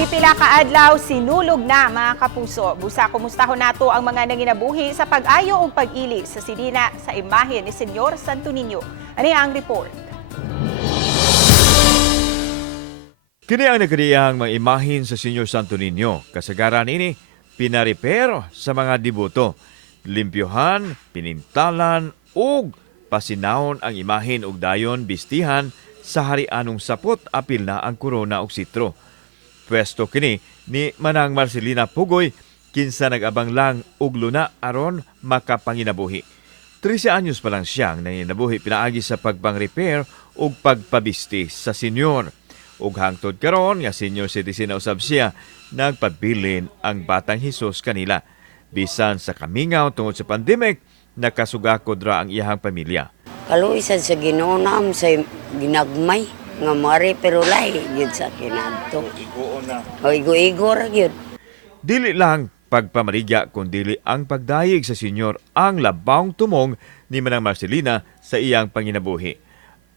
Pipila ka adlaw sinulog na mga kapuso. Busa kumustahon nato ang mga nanginabuhi sa pag-ayo ug pag-ili sa sidina sa imahe ni Senyor Santo Niño. Ani ang report. Kini ang nagkadiyang mga imahin sa Senyor Santo Niño. Kasagaran ini pinarepair sa mga deboto. Limpyohan, pinintalan ug pasinahon ang imahin ug dayon bistihan sa harianong sapot apil na ang korona ug sitro. Pwesto kini ni Manang Marcelina Pugoy kinsa nag-abang lang og luna aron makapanginabuhi. 13 anyos pa lang siyang nanginabuhi pinaagi sa pagpang-repair ug pagpabisti sa senyor. Ug hangtod karon nga senior citizen na usab siya, nagpabilin ang Batang Hesus kanila. Bisan sa kamingaw tungod sa pandemic, nakasugakod ra ang iyahang pamilya. Kaluisan sa Ginoo naam sa ginagmay nga mari pero lahi gyud sa kinadto. O igo-igo ra gyud. Dili lang pagpamaligya kundi ang pagdayeg sa senyor ang labawng tumong ni Manang Marcelina sa iyang panginabuhi.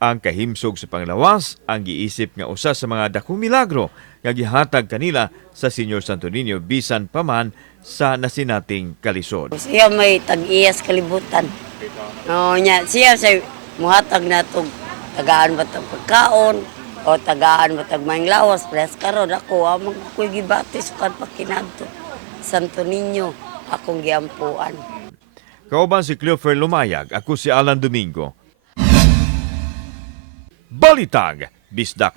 Ang kahimsog sa panglawas ang giisip nga usa sa mga dakong milagro nga gihatag kanila sa Senyor Santo Niño bisan pa man sa nasinating kalisod. Siya may tag-iyas kalibutan. No nya siya sa muhatag natog tagaan ba tag pagkaon o tagaan ba tag maing lawas plus karon ako amang ko'y gibatis kan pakinadto. Santo Niño akong giampuan. Kauban si Cleofer Lumayag, ako si Alan Domingo. Balitag, Bisdak.